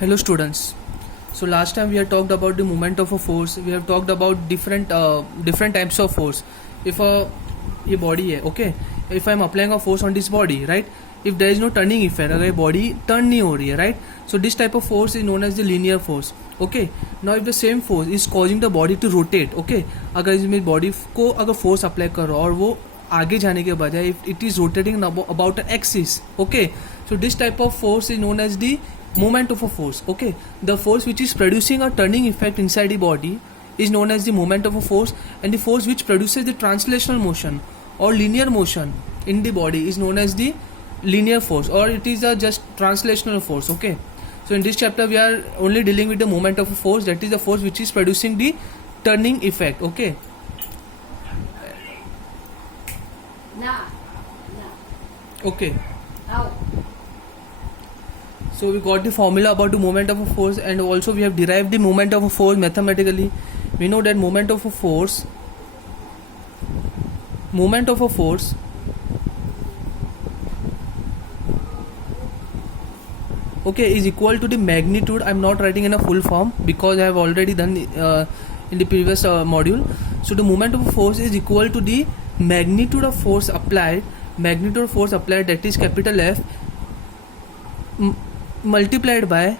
Hello students. So last time we have talked about the movement of a force. We have talked about different types of force. If ये body है, okay. If I am applying a force on this body, right? If there is no turning effect, अगर ये body turn नहीं हो रही है, right? So this type of force is known as the linear force. Okay. Now if the same force is causing the body to rotate, okay. अगर इसमें body को अगर force apply करो और वो आगे जाने के बजाय if it is rotating about an axis, okay. So this type of force is known as the movement of a force, okay. The force which is producing a turning effect inside the body is known as the movement of a force, and the force which produces the translational motion or linear motion in the body is known as the linear force, or it is a just translational force, okay. So in this chapter we are only dealing with the movement of a force, that is the force which is producing the turning effect, okay. Okay. So we got the formula about the moment of a force, and also we have derived the moment of a force mathematically. We know that moment of a force okay is equal to the magnitude. I'm not writing in a full form because I have already done in the previous module. So the moment of a force is equal to the magnitude of force applied, that is capital F, multiplied by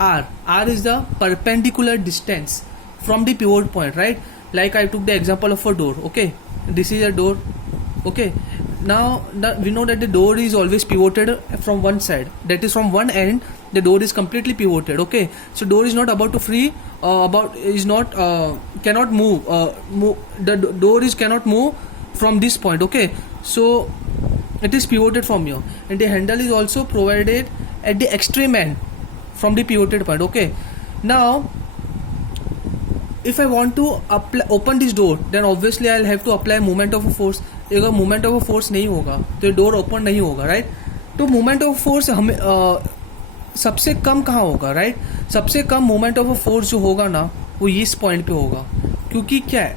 r. R is the perpendicular distance from the pivot point, right? Like I took the example of a door, okay. This is a door, okay. Now we know that the door is always pivoted from one side, that is from one end the door is completely pivoted, okay. So door is not about to free cannot move, the door is cannot move from this point, okay. So it is pivoted from here, and the handle is also provided at the extreme end from the pivoted point, okay. Now if I want to open this door, then obviously I'll have to apply moment of a force. अगर moment of a force नहीं होगा तो door open नहीं होगा, right. तो moment of a force हमें सबसे कम कहाँ होगा, राइट. सबसे कम moment of a force जो होगा ना वो इस पॉइंट पे होगा, क्योंकि क्या है,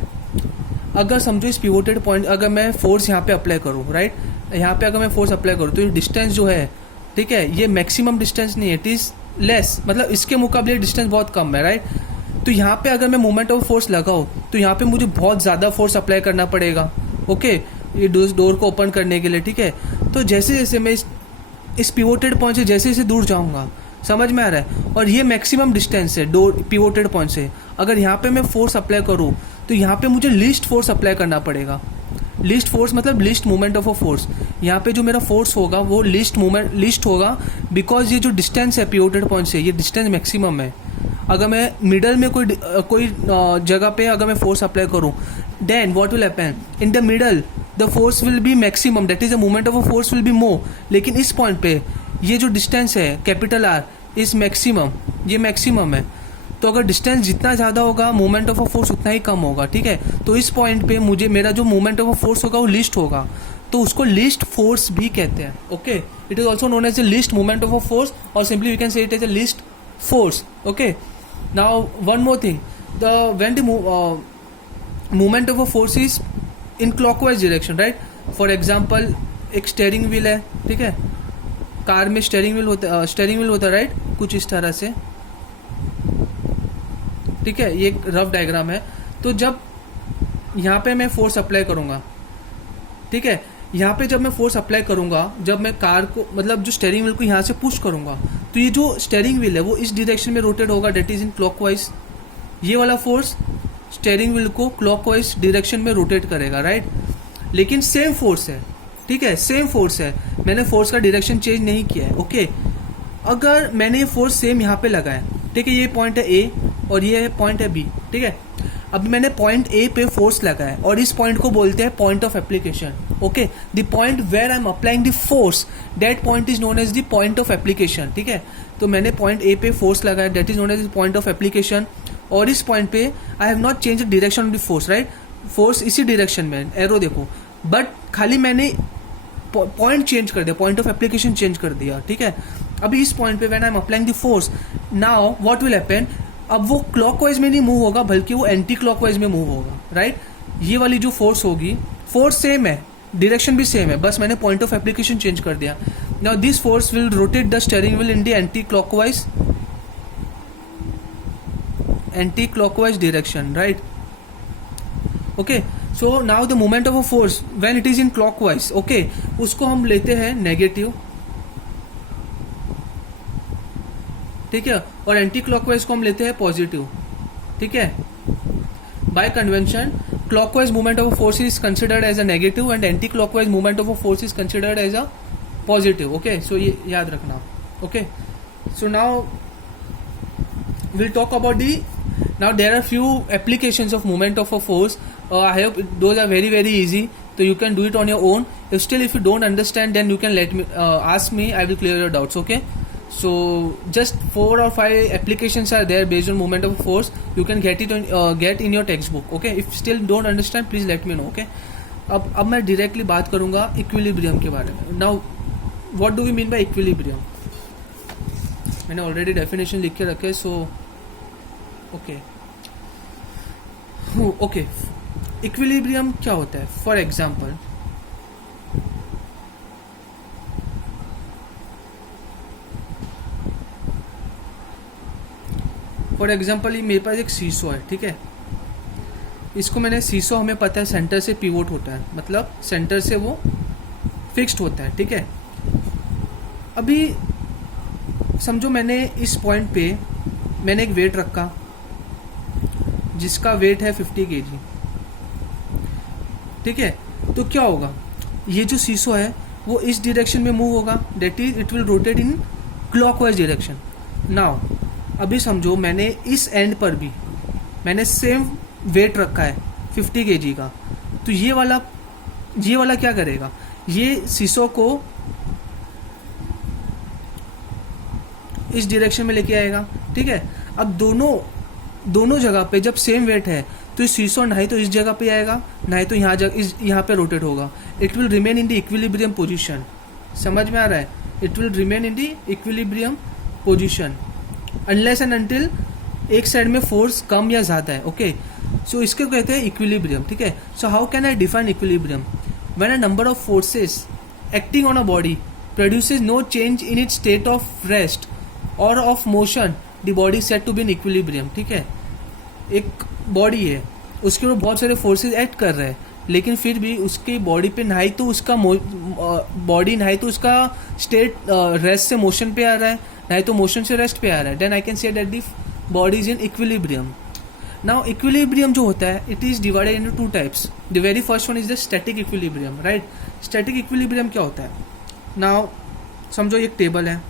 अगर समझो इस पिवोटेड पॉइंट अगर मैं फोर्स यहाँ पे अप्लाई करूँ, राइट, यहाँ पे अगर मैं फोर्स अप्लाई करूँ तो ये डिस्टेंस जो है, ठीक है, ये मैक्सिमम डिस्टेंस नहीं है, इट इज लेस, मतलब इसके मुकाबले डिस्टेंस बहुत कम है, राइट. तो यहाँ पे अगर मैं मोमेंट ऑफ फोर्स लगाऊँ तो यहाँ पे मुझे बहुत ज़्यादा फोर्स अप्लाई करना पड़ेगा, ओके, ये डोर को ओपन करने के लिए, ठीक है. तो जैसे जैसे मैं इस पिवोटेड पॉइंट से जैसे जैसे दूर जाऊँगा, समझ में आ रहा है, और ये मैक्सिमम डिस्टेंस है डोर पिवोटेड पॉइंट से. अगर यहाँ पे मैं फोर्स अप्लाई करूँ तो यहाँ पे मुझे लीस्ट फोर्स अप्लाई करना पड़ेगा. लीस्ट फोर्स मतलब least movement of a force. यहाँ पे जो मेरा फोर्स होगा वो लीस्ट होगा, बिकॉज ये जो डिस्टेंस है पिवोटेड पॉइंट से, ये डिस्टेंस मैक्सिमम है. अगर मैं मिडल में कोई जगह पे अगर मैं फोर्स अप्लाई करूँ, then what will happen, in the middle the force will be maximum, that is the movement of a force will be more. लेकिन इस पॉइंट पे ये जो डिस्टेंस है कैपिटल आर इज मैक्सिमम, ये मैक्सिमम है. तो अगर डिस्टेंस जितना ज़्यादा होगा मूवमेंट ऑफ अ फोर्स उतना ही कम होगा, ठीक है. तो इस पॉइंट पे मुझे मेरा जो मूवमेंट ऑफ अ फोर्स होगा वो लीस्ट होगा, तो उसको लीस्ट फोर्स भी कहते हैं, okay. It is also known as the least movement of a force, और simply we can say it as a least force, okay. Now one more thing, when the movement of a force is in clockwise direction, right. For example एक steering wheel है, ठीक है, car में steering wheel होता है, right, कुछ इस तरह से, ठीक है. ये एक रफ डायग्राम है. तो जब यहाँ पे मैं फोर्स अप्लाई करूँगा, ठीक है, यहाँ पे जब मैं फोर्स अप्लाई करूँगा, जब मैं कार को मतलब जो स्टेयरिंग व्हील को यहाँ से पुश करूँगा, तो ये जो स्टेयरिंग व्हील है वो इस डायरेक्शन में रोटेट होगा, डेट इज इन क्लॉकवाइज. ये वाला फोर्स स्टेयरिंग व्हील को क्लॉकवाइज डायरेक्शन में रोटेट करेगा, राइट. लेकिन सेम फोर्स है, ठीक है, सेम फोर्स है, मैंने फोर्स का डायरेक्शन चेंज नहीं किया है, ओके. अगर मैंने ये फोर्स सेम यहाँ पे लगाया, ठीक है, ये पॉइंट है ए और ये पॉइंट है बी, ठीक है. अब मैंने पॉइंट ए पे फोर्स लगाया और इस पॉइंट को बोलते हैं point of application, okay. The point where I am applying the force, that point is known as the point of application, ठीक है. तो मैंने पॉइंट ए पे फोर्स लगाया, that is known as the point of application, और इस point पे I have not change the direction of the force, right. Force इसी डायरेक्शन में, एरो देखो, बट खाली मैंने पॉइंट चेंज कर दिया, पॉइंट ऑफ एप्लीकेशन चेंज कर दिया, ठीक है. अभी इस पॉइंट पे when I am applying the force, now what will happen, अब वो क्लॉकवाइज में नहीं मूव होगा बल्कि वो एंटी क्लॉकवाइज में मूव होगा, राइट. ये वाली जो फोर्स होगी, फोर्स सेम है, डायरेक्शन भी सेम है, बस मैंने पॉइंट ऑफ एप्लीकेशन चेंज कर दिया. Now this force will rotate the steering wheel in the anti clockwise anti clockwise direction, right? Okay, so now the moment of a force when it is in clockwise, okay, उसको हम लेते हैं negative, ठीक है, और anti clockwise को हम लेते हैं पॉजिटिव, ठीक है? By convention clockwise movement of force is considered as a negative and anti clockwise movement of force is considered as a positive, okay? So ये याद रखना, okay? So now we'll talk about now there are few applications of movement of a force. I hope those are very easy, so you can do it on your own. If you don't understand, then you can let me ask me, I will clear your doubts, okay? So just 4 or 5 applications are there based on movement of a force. You can get it get in your textbook, okay? If still don't understand, please let me know, okay? अब मैं directly बात करूंगा equilibrium के बारे में. Now what do we mean by equilibrium? मैंने already definition लिख के रखे, सो ओके इक्विलिब्रियम क्या होता है? फॉर एग्जाम्पल, ये मेरे पास एक सीसो है, ठीक है? इसको मैंने सीसो, हमें पता है सेंटर से पिवोट होता है, मतलब सेंटर से वो फिक्स्ड होता है, ठीक है? अभी समझो मैंने इस पॉइंट पे मैंने एक वेट रखा जिसका वेट है 50 kg, ठीक है? तो क्या होगा, ये जो सीसो है वो इस डायरेक्शन में मूव होगा, that is it will rotate in clockwise direction. Now अभी समझो मैंने इस एंड पर भी मैंने सेम वेट रखा है 50 kg का, तो ये वाला क्या करेगा, ये सीसो को इस डायरेक्शन में लेके आएगा, ठीक है? अब दोनों जगह पे जब सेम वेट है तो इस सीसो ना ही तो इस जगह पे आएगा ना ही तो यहाँ पे रोटेट होगा. It will remain in the equilibrium position. समझ में आ रहा है? It will remain in the equilibrium position unless and until एक साइड में फोर्स कम या ज्यादा है, ओके? सो इसके कहते हैं इक्विलिब्रियम, ठीक है? So how can I define equilibrium? When a number of forces acting on a body produces no change in its state of rest or of motion, the body is said to be in equilibrium, ठीक है? एक body है, उसके ऊपर बहुत सारे forces act कर रहे हैं, लेकिन फिर भी उसकी बॉडी पे ना ही तो उसका बॉडी ना ही तो उसका स्टेट रेस्ट से मोशन पे आ रहा है, ना ही तो मोशन से रेस्ट पे आ रहा है, then I can say that the body is in equilibrium. Now equilibrium जो होता है it is divided into 2 types. The very first one is the static equilibrium, right? Static equilibrium क्या होता है? नाउ समझो एक टेबल है,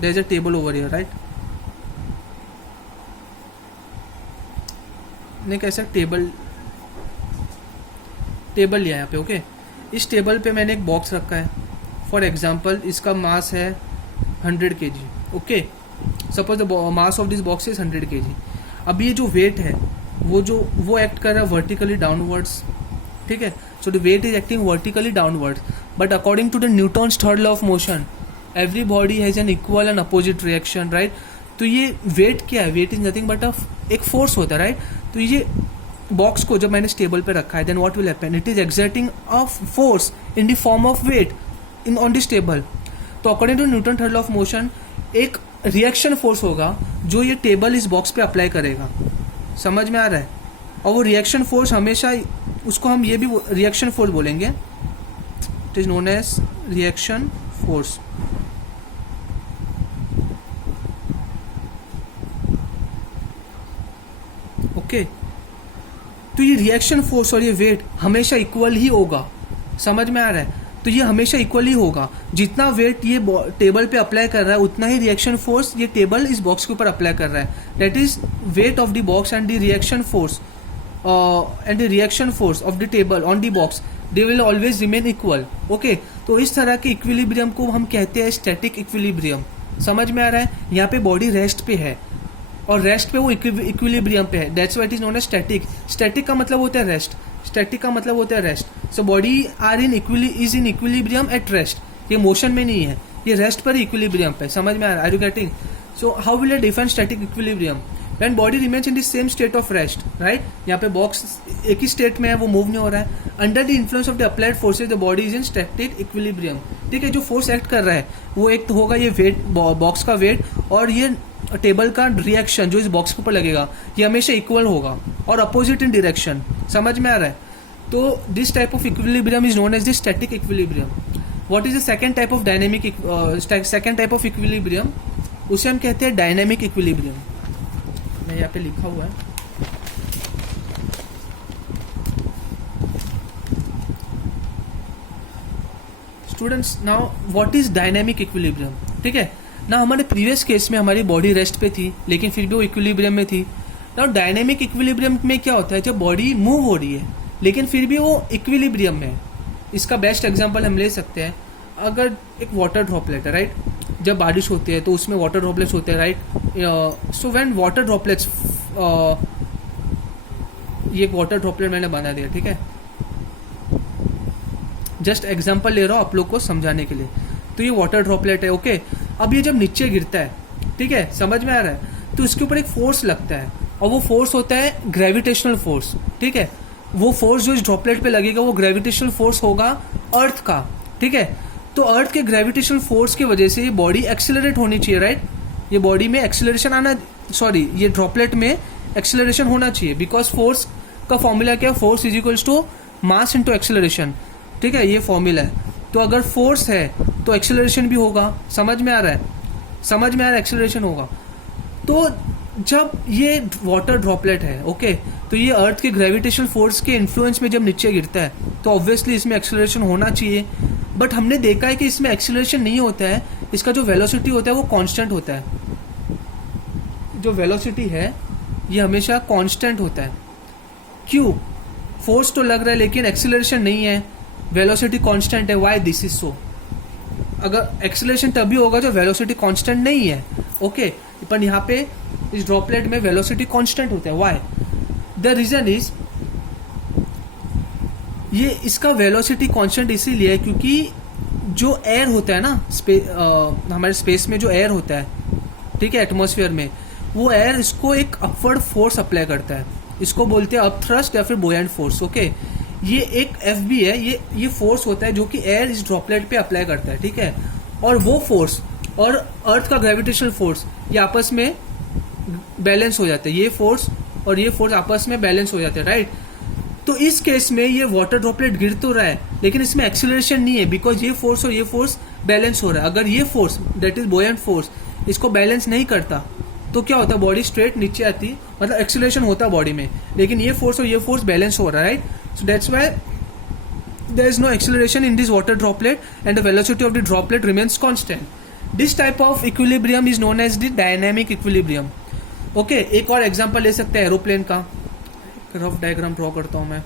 there is a table over here, right? ने कैसा टेबल लिया यहाँ पे, ओके? इस टेबल पे मैंने एक बॉक्स रखा है. फॉर एग्जांपल इसका मास है 100 kg, okay? Suppose the mass of this box is 100 kg. अब ये जो वेट है वो एक्ट कर रहा है वर्टिकली डाउनवर्ड्स, ठीक है? So the weight is acting vertically downwards, but according to the Newton's third law of motion every body has an equal and opposite reaction, right? तो ये वेट क्या है? वेट इज नथिंग बट एक force होता है, right? तो ये box को जब मैंने इस टेबल पे रखा है, then what will happen? It is exerting a force in the form of weight in on this table. तो according to Newton third law of motion एक रिएक्शन फोर्स होगा जो ये टेबल इस बॉक्स पे अप्लाई करेगा. समझ में आ रहा है? और वो रिएक्शन फोर्स हमेशा, उसको हम ये भी रिएक्शन फोर्स बोलेंगे. It is known as reaction force. Okay, तो ये रिएक्शन फोर्स और ये वेट हमेशा इक्वल ही होगा. समझ में आ रहा है? तो ये हमेशा इक्वल ही होगा. जितना वेट ये टेबल पे अप्लाई कर रहा है उतना ही रिएक्शन फोर्स ये टेबल इस बॉक्स के ऊपर अप्लाई कर रहा है. That is weight of the box and the reaction force and the reaction force of the table on the box, they will always remain equal, okay? तो इस तरह के इक्विलिब्रियम को हम कहते हैं स्टैटिक इक्विलिब्रियम. समझ में आ रहा है? यहाँ पे बॉडी रेस्ट पे है और रेस्ट पे वो इक्विलिब्रियम पे है, that's why it is known as static. Static का मतलब होता है रेस्ट, स्टैटिक का मतलब होता है rest. So body is in equilibrium at rest. ये मोशन में नहीं है, ये रेस्ट पर ही इक्विलिब्रियम पे. समझ में आ रहा है? Are you getting? So how will I define static equilibrium? When body remains in the same state of rest, right? यहाँ पे बॉक्स एक ही स्टेट में है, वो मूव नहीं हो रहा है. Under the influence of the applied forces the body is in static equilibrium, ठीक है? जो फोर्स एक्ट कर रहा है वो एक तो होगा ये वेट, बॉक्स का वेट, और ये टेबल का रिएक्शन जो इस बॉक्स के ऊपर लगेगा ये हमेशा इक्वल होगा और अपोजिट इन डायरेक्शन, समझ में आ रहा है? तो this type of equilibrium is known as the static equilibrium. What is the second type of dynamic second type of equilibrium? उसे हम कहते हैं डायनेमिक इक्विलिब्रियम. मैं यहाँ पे लिखा हुआ है. Students, now what is dynamic equilibrium? ठीक है ना, हमारे प्रीवियस केस में हमारी बॉडी रेस्ट पे थी लेकिन फिर भी वो इक्विलिब्रियम में थी. नाउ डायनेमिक इक्विलिब्रियम में क्या होता है, जब बॉडी मूव हो रही है लेकिन फिर भी वो इक्विलिब्रियम में है. इसका बेस्ट एग्जांपल हम ले सकते हैं, अगर एक वाटर ड्रॉपलेट है, राइट? जब बारिश होती है तो उसमें वाटर ड्रॉपलेट्स होते हैं, right? So when water droplets, ये एक वाटर ड्रॉपलेट मैंने बना दिया, ठीक है? जस्ट एग्जांपल ले रहा हूँ आप लोग को समझाने के लिए. तो ये वाटर ड्रॉपलेट है, ओके? अब ये जब नीचे गिरता है, ठीक है, समझ में आ रहा है? तो इसके ऊपर एक फोर्स लगता है और वो फोर्स होता है ग्रेविटेशनल फोर्स, ठीक है? वो फोर्स जो इस ड्रॉपलेट पे लगेगा वो ग्रेविटेशनल फोर्स होगा अर्थ का, ठीक है? तो अर्थ के ग्रेविटेशनल फोर्स की वजह से ये बॉडी एक्सेलरेट होनी चाहिए, राइट? ये बॉडी में एक्सेलरेशन आना, सॉरी, ये ड्रॉपलेट में एक्सेलरेशन होना चाहिए, बिकॉज फोर्स का फॉर्मूला क्या है? Force is equals to mass into acceleration, ठीक है? ये फॉर्मूला है. तो अगर फोर्स है तो एक्सेलरेशन भी होगा, समझ में आ रहा है? समझ में आ रहा है? एक्सेलरेशन होगा. तो जब ये वाटर ड्रॉपलेट है, ओके, तो ये अर्थ के ग्रेविटेशनल फोर्स के इन्फ्लुएंस में जब नीचे गिरता है तो ऑब्वियसली इसमें एक्सेलरेशन होना चाहिए. बट हमने देखा है कि इसमें एक्सेलरेशन नहीं होता है, इसका जो वेलोसिटी होता है वो कांस्टेंट होता है. जो वेलोसिटी है ये हमेशा कांस्टेंट होता है. क्यों? फोर्स तो लग रहा है लेकिन एक्सेलरेशन नहीं है, वेलोसिटी कांस्टेंट है. Why this is so? अगर एक्सेलरेशन तभी होगा जब वेलोसिटी कांस्टेंट नहीं है, ओके? पर यहाँ पे इस ड्रॉपलेट में वेलोसिटी कांस्टेंट होता है. व्हाई? द रीजन इज, ये इसका वेलोसिटी कांस्टेंट इसीलिए है क्योंकि जो एयर होता है ना, हमारे स्पेस में जो एयर होता है, ठीक है, एटमॉस्फेयर में, वो एयर इसको एक अपवर्ड फोर्स अप्लाई करता है. इसको बोलते हैं अपथ्रस्ट या फिर बोयेंट फोर्स, ओके? ये एक एफ बी है, ये फोर्स होता है जो कि एयर इस ड्रॉपलेट पे अप्लाई करता है, ठीक है? और वो फोर्स और अर्थ का ग्रेविटेशनल फोर्स ये आपस में बैलेंस हो जाते हैं. ये फोर्स और ये फोर्स आपस में बैलेंस हो जाते हैं, राइट? तो इस केस में ये वाटर ड्रॉपलेट गिर तो रहा है लेकिन इसमें एक्सेलरेशन नहीं है, बिकॉज ये फोर्स और ये फोर्स बैलेंस हो रहा है. अगर ये फोर्स, दैट इज बोयेंट फोर्स, इसको बैलेंस नहीं करता तो क्या होता है? बॉडी स्ट्रेट नीचे आती, मतलब एक्सेलरेशन होता बॉडी में, लेकिन ये फोर्स और ये फोर्स बैलेंस हो रहा है, right? So that's why there is no acceleration in this water droplet and the velocity of the droplet remains constant. This type of equilibrium is known as the dynamic equilibrium. Okay, एक और example ले सकते हैं aeroplane का. Rough diagram draw करता हूं मैं.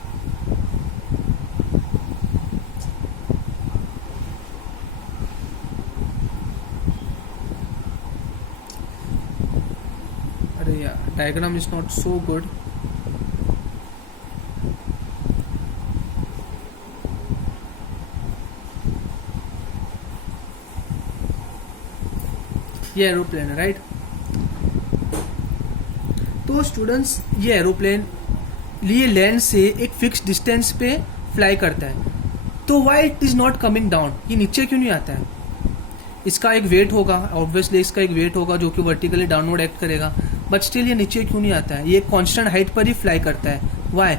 अरे यार, diagram is not so good. ये एरोप्लेन है, राइट? तो स्टूडेंट्स, ये एरोप्लेन लिए लैंड से एक फिक्स डिस्टेंस पे फ्लाई करता है. तो why it is not coming down? ये नीचे क्यों नहीं आता है? इसका एक वेट होगा, ऑब्वियसली इसका एक वेट होगा जो कि वर्टिकली डाउनवर्ड एक्ट करेगा, बट स्टिल ये नीचे क्यों नहीं आता है? ये कांस्टेंट हाइट पर ही फ्लाई करता है. व्हाई?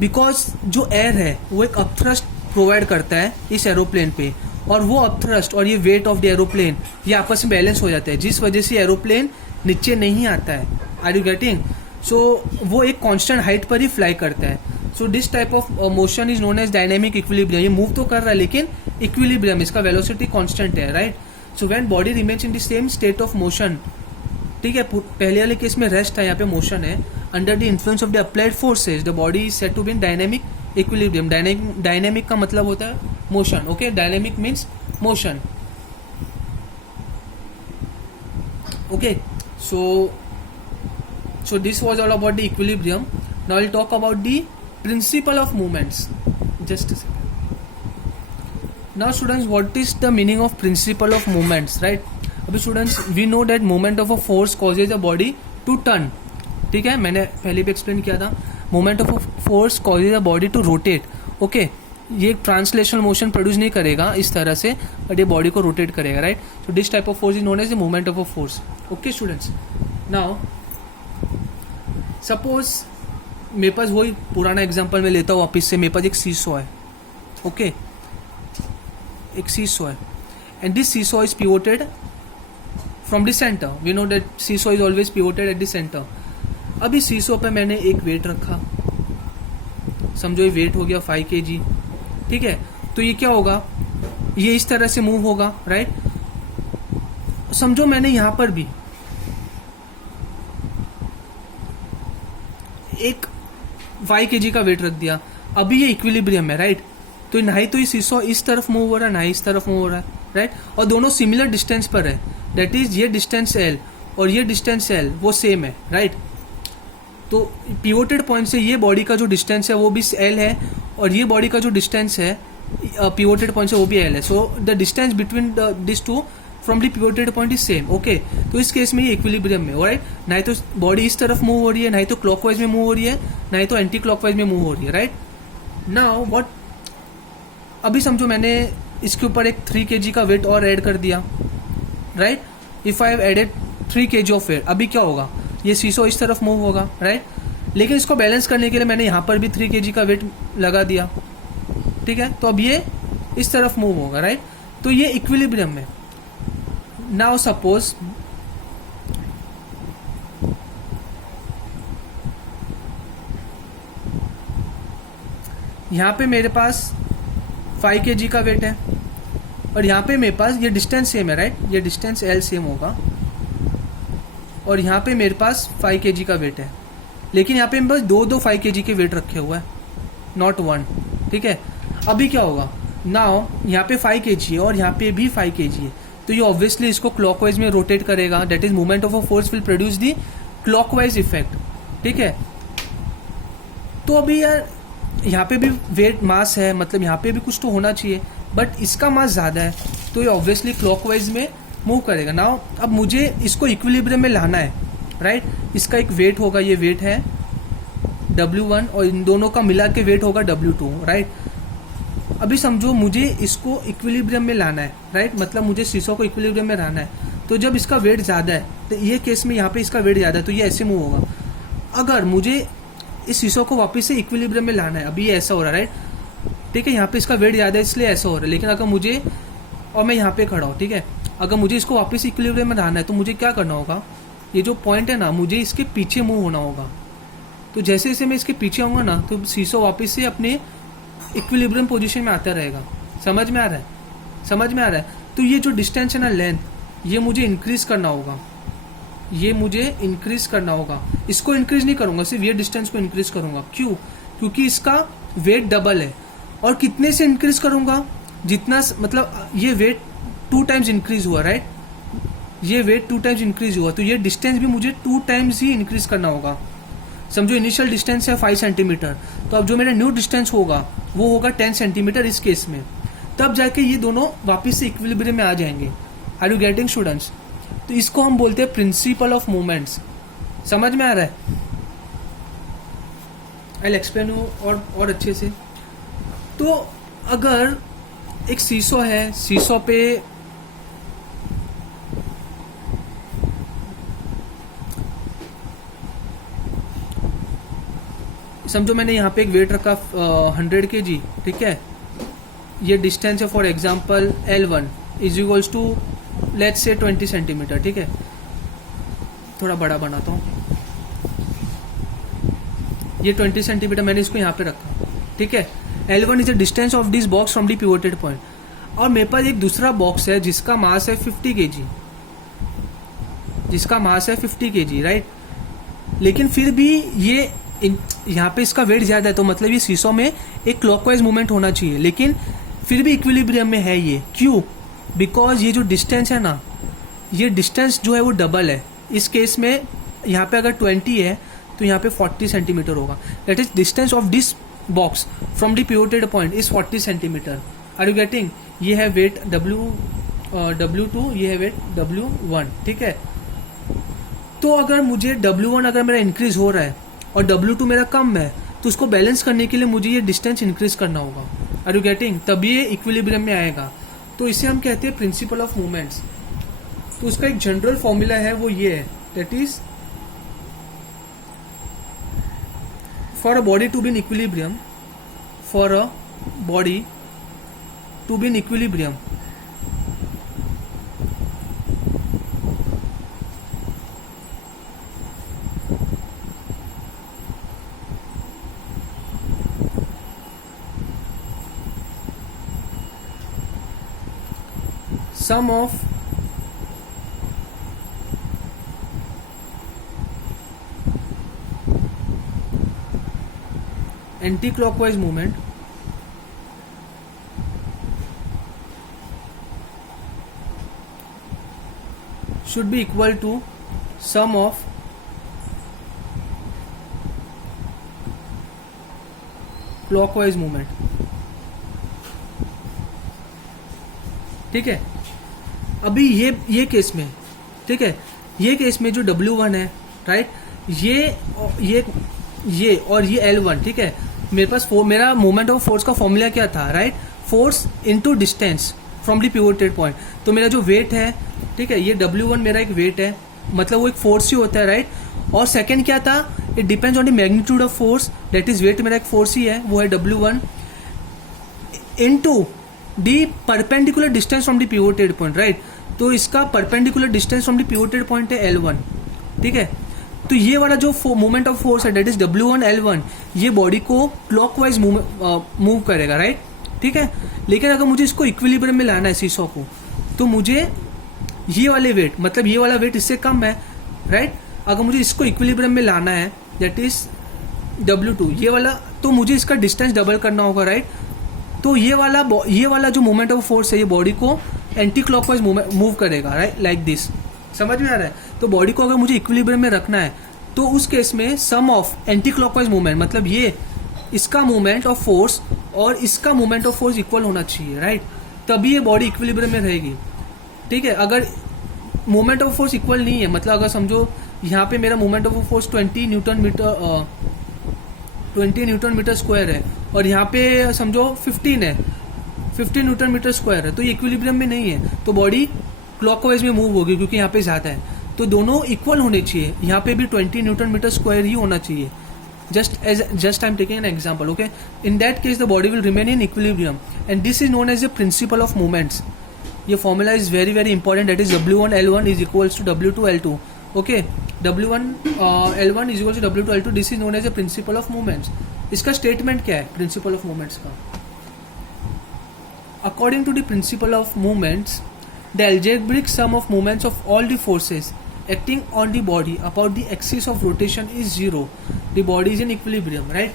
बिकॉज जो एयर है वो एक अपथ्रस्ट प्रोवाइड करता है इस एरोप्लेन पे, और वो अपथ्रस्ट और ये वेट ऑफ द एरोप्लेन ये आपस में बैलेंस हो जाता है, जिस वजह से एरोप्लेन नीचे नहीं आता है. Are you getting? सो वो एक कांस्टेंट हाइट पर ही फ्लाई करता है. So this type of motion is known as dynamic equilibrium. ये मूव तो कर रहा है लेकिन इक्विलिब्रियम, इसका वेलोसिटी कांस्टेंट है, right? So when body remains in the same state of motion, ठीक है, पहले वाले केस में रेस्ट है, यहाँ पे मोशन है, under the influence of the applied forces the body is said to be in dynamic equilibrium. Dynamic का मतलब होता है motion, okay? Dynamic means motion, okay? So this was all about the equilibrium. Now I'll talk about the principle of movements. Just a second. Now students, what is the meaning of principle of movements, right? अभी students, we know that movement of a force causes a body to turn. ठीक है, मैंने पहले भी explain किया था. Movement of a force causes a body to rotate. Okay, ये translational motion produce नहीं करेगा इस तरह से, बट ये बॉडी को रोटेट करेगा, right. So this type of force is known as the movement of a force. Okay students, now suppose मेरे पास वही पुराना एग्जांपल मैं लेता हूँ वापस से. मेरे पास एक सीसॉ है, ओके, एक सीसॉ है, and this seesaw is pivoted from the centre. We know that seesaw is always pivoted at the centre. अब इस सीसॉ पे मैंने एक वेट रखा, समझो ये वेट हो गया 5 kg, ठीक है. तो ये क्या होगा, ये इस तरह से मूव होगा, राइट. समझो मैंने यहां पर भी एक 5 kg का वेट रख दिया. अभी ये इक्विलिब्रियम है, राइट. तो ना ही तो ये सीसॉ इस तरफ मूव हो रहा है, ना ही इस तरफ मूव हो रहा है, राइट. और दोनों सिमिलर डिस्टेंस पर है, दैट इज ये डिस्टेंस L और ये डिस्टेंस L वो सेम है, राइट. तो पिवोटेड पॉइंट से ये बॉडी का जो डिस्टेंस है वो भी L है, और ये बॉडी का जो डिस्टेंस है पिवोटेड पॉइंट से वो भी L है. So the distance between this two from the pivoted point is same, okay. तो इस केस में ये इक्विलिब्रियम में, राइट. ना ही तो बॉडी इस तरफ मूव हो रही है, ना ही तो क्लॉकवाइज में मूव हो रही है, ना ही तो एंटी क्लॉकवाइज में मूव हो रही है, राइट. नाउ व्हाट, अभी समझो मैंने इसके ऊपर एक 3 kg का वेट और ऐड कर दिया, right. If I have added 3 kg of weight, अभी क्या होगा, ये सीसॉ इस तरफ मूव होगा, राइट. लेकिन इसको बैलेंस करने के लिए मैंने यहाँ पर भी 3 kg का वेट लगा दिया, ठीक है. तो अब ये इस तरफ मूव होगा, राइट. तो ये इक्विलिब्रियम में. नाउ सपोज यहाँ पे मेरे पास 5 kg का वेट है, और यहाँ पे मेरे पास ये डिस्टेंस सेम है, राइट. ये डिस्टेंस L सेम होगा, और यहाँ पे मेरे पास 5 kg का वेट है. लेकिन यहाँ पे मेरे पास दो 5 kg के वेट रखे हुए हैं, नॉट 1, ठीक है. अभी क्या होगा, नाउ यहाँ पे 5 kg है और यहाँ पे भी 5 kg है. तो ये ऑब्वियसली इसको क्लॉकवाइज में रोटेट करेगा, that is movement of a force will produce the clockwise effect, ठीक है. तो अभी यार यहाँ पे भी वेट मास है, मतलब यहाँ पे भी कुछ तो होना चाहिए, बट इसका मास ज़्यादा है, तो ये ऑब्वियसली क्लॉकवाइज में मूव करेगा. नाउ अब मुझे इसको इक्विलिब्रियम में लाना है, राइट. इसका एक वेट होगा, ये वेट है W1, और इन दोनों का मिला के वेट होगा W2, राइट. अभी समझो मुझे इसको इक्विलिब्रियम में लाना है, राइट. मतलब मुझे सीसॉ को इक्विलिब्रियम में लाना है. तो जब इसका वेट ज़्यादा है, तो ये केस में यहाँ पे इसका वेट ज़्यादा है, तो ये ऐसे मूव होगा. अगर मुझे इस सीसॉ को वापस से इक्विलिब्रियम में लाना है, अभी ये ऐसा हो रहा है, राइट. ठीक है, यहाँ पे इसका वेट ज़्यादा है इसलिए ऐसा हो रहा है. लेकिन अगर मुझे, और मैं यहाँ पे खड़ा हूँ, ठीक है, अगर मुझे इसको वापस इक्विलिब्रियम में लाना है तो मुझे क्या करना होगा, ये जो पॉइंट है ना, मुझे इसके पीछे मूव होना होगा. तो जैसे जैसे मैं इसके पीछे आऊँगा ना, तो सीसॉ वापस से अपने इक्विलिब्रियम पोजीशन में आता रहेगा. समझ में आ रहा है, समझ में आ रहा है. तो ये जो डिस्टेंस है ना, लेंथ, ये मुझे इंक्रीज करना होगा, ये मुझे इंक्रीज करना होगा. इसको इंक्रीज नहीं करूंगा, सिर्फ ये डिस्टेंस को इंक्रीज करूंगा. क्यों, क्योंकि इसका वेट डबल है. और कितने से इंक्रीज करूंगा, जितना, मतलब ये वेट 2 टाइम्स इंक्रीज हुआ, राइट. ये वेट 2 टाइम्स इंक्रीज हुआ, तो ये डिस्टेंस भी मुझे 2 टाइम्स ही इंक्रीज करना होगा. समझो इनिशियल डिस्टेंस है 5 सेंटीमीटर, तो अब जो मेरा न्यू डिस्टेंस होगा वो होगा 10 सेंटीमीटर इस केस में. तब जाके ये दोनों वापस से इक्विलिब्रियम में आ जाएंगे. Are you getting students? तो इसको हम बोलते हैं प्रिंसिपल ऑफ मूवमेंट्स. समझ में आ रहा है? आई एक्सप्लेन यू और अच्छे से. तो अगर एक सीसॉ है, सीसॉ पे समझो मैंने यहाँ पे एक वेट रखा 100 kg, ठीक है. ये डिस्टेंस है for example L1 is equals to let's say 20 centimetre, ठीक है. थोड़ा बड़ा बनाता हूँ. ये 20 सेंटीमीटर मैंने इसको यहाँ पे रखा, ठीक है. L1 is the distance of this box from the pivoted point. और मेरे पास एक दूसरा बॉक्स है जिसका मास है 50 kg, जिसका मास है 50 kg, राइट. लेकिन फिर भी ये यहाँ पे इसका वेट ज्यादा है, तो मतलब ये सीसॉ में एक क्लॉकवाइज मूवमेंट होना चाहिए, लेकिन फिर भी इक्विलिब्रियम में है ये. क्यों? बिकॉज ये जो डिस्टेंस है ना, ये डिस्टेंस जो है वो डबल है. इस केस में यहाँ पे अगर 20 है तो यहाँ पे 40 सेंटीमीटर होगा. That is distance of this box from the pivoted point is 40 centimetre. Are you getting? ये है वेट W2, ये है वेट W1, ठीक है. तो अगर मुझे W1 अगर मेरा इंक्रीज हो रहा है और W2 मेरा कम है, तो उसको बैलेंस करने के लिए मुझे ये डिस्टेंस इंक्रीज करना होगा. Are you getting? तभी ये इक्विलिब्रियम में आएगा. तो इसे हम कहते हैं प्रिंसिपल ऑफ मूवमेंट्स. तो उसका एक जनरल फॉर्मूला है, वो ये है, that is for a body to be in equilibrium, for a body to be in equilibrium, sum of anti-clockwise movement should be equal to sum of clockwise movement. ठीक है. अभी ये केस में, ठीक है, ये केस में जो W1 है, राइट, ये और ये L1, ठीक है, मेरे पास मेरा मोमेंट ऑफ फोर्स का फॉर्मूला क्या था, right, force into distance from the pivoted point. तो मेरा जो वेट है, ठीक है, ये W1 मेरा एक वेट है, मतलब वो एक फोर्स ही होता है, राइट. और सेकंड क्या था, it depends on the magnitude of force, that is weight मेरा एक फोर्स ही है, वो है W1 into the perpendicular distance from the pivoted point, right. तो इसका perpendicular distance from the pivoted point है L1, ठीक है. तो ये वाला जो मोमेंट ऑफ फोर्स है, दैट इज W1 L1, ये बॉडी को क्लॉकवाइज मूव करेगा, राइट, ठीक है. लेकिन अगर मुझे इसको इक्विलिब्रियम में लाना है सीसॉ को, तो मुझे ये वाले वेट, मतलब ये वाला वेट इससे कम है, राइट. अगर मुझे इसको इक्विलिब्रियम में लाना है, दैट इज W2, ये वाला, तो मुझे इसका डिस्टेंस डबल करना होगा, राइट. तो ये वाला जो मोमेंट ऑफ फोर्स है, ये बॉडी को एंटी क्लॉकवाइज मूव करेगा, राइट, लाइक दिस. समझ में आ रहा है? तो बॉडी को अगर मुझे इक्विलिब्रियम में रखना है, तो उस केस में सम ऑफ एंटी क्लॉकवाइज मूवमेंट, मतलब ये इसका मूवमेंट ऑफ फोर्स और इसका मूवमेंट ऑफ फोर्स इक्वल होना चाहिए, राइट. तभी ये बॉडी इक्विलिब्रियम में रहेगी, ठीक है. अगर मूवमेंट ऑफ फोर्स इक्वल नहीं है, मतलब अगर समझो यहाँ पे मेरा movement of force 20 newton metre square है, और यहाँ पे समझो 15 न्यूटन मीटर स्क्वायर है, तो ये इक्विलिब्रियम में नहीं है, तो बॉडी क्लॉकवाइज में मूव होगी, क्योंकि यहाँ पे ज्यादा है. तो दोनों इक्वल होने चाहिए, यहाँ पे भी 20 न्यूटन मीटर स्क्वायर ही होना चाहिए. Just I am taking an example, okay. In that case the body will remain in equilibrium, and this is known as the principle of movements. ये formula is very very important, that is W1 L1 is equals to W2 L2, okay. W1 L1 is equals to W2 L2, this is known as the principle of movements. इसका statement क्या है principle of movements का? According to the principle of movements, the algebraic sum of moments of all the forces acting on the body about the axis of rotation is zero. The body is in equilibrium, right?